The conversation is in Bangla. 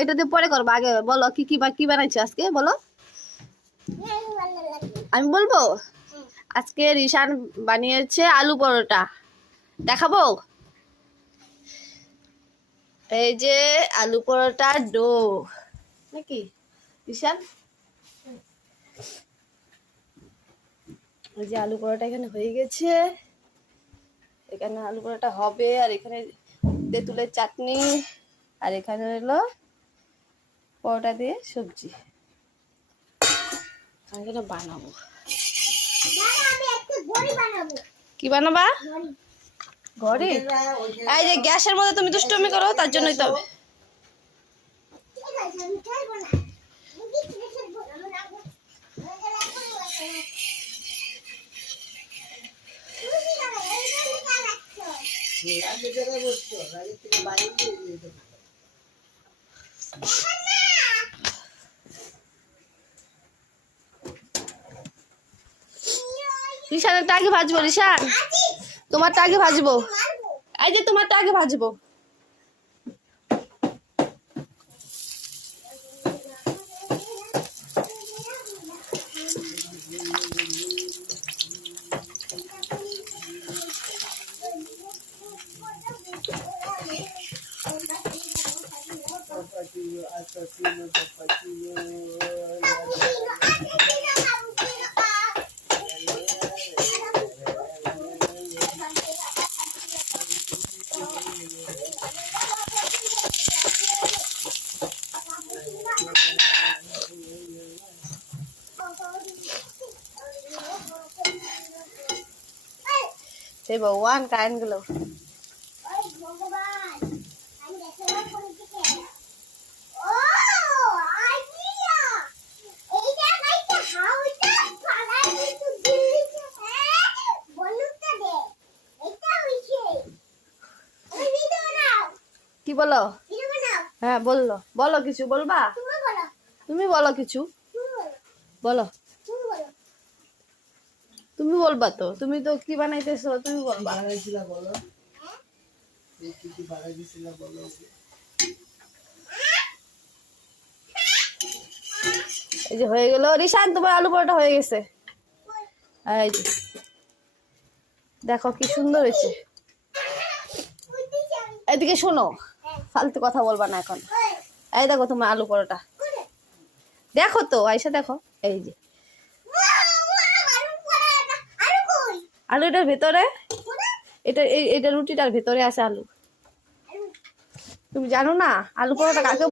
এটা দিয়ে পরে করবো, আগে বলো কি কি কি বানাইছো আজকে বলো। আমি বলবো আজকে রিশান বানিয়েছে আলু পরোটা, দেখাবো। এই যে আলু পরোটা ডো নাকি রিশান, এই যে আলু পরোটা এখানে হয়ে গেছে, এখানে আলু পরোটা হবে, আর এখানে তেঁতুলের চাটনি, আর এখানে হলো পরোটা দিয়ে সবজি। আমি এটা বানাবো, কি বানাবা? ঘরে এই যে গ্যাসের মধ্যে তুমি দুষ্টুমি করো, তার জন্যই তো। রিশানেরটা আগে ভাজবো, রিশান তোমারটা আগে ভাজবো, এই যে তোমারটা আগে ভাজবো। हे भगवान कान गेलो কি বলো? হ্যাঁ বললো, বলো কিছু বলবা, তুমি বলো কিছু বলো, তুমি বলবা তো, তুমি তো কি বানাইতেছো তুমি বলবা। এই যে হয়ে গেল রিশান, তোমার আলু পরোটা হয়ে গেছে, এই যে দেখো কি সুন্দর হয়েছে। এদিকে শোনো, ফালতু কথা বলবা না এখন। এই দেখো তোমার আলু পরোটা, দেখো তো আয়সা দেখো, এই যে আলু এটার ভেতরে, এটা রুটিটার ভেতরে আছে আলু। তুমি জানো না আলু পরোটা কাকে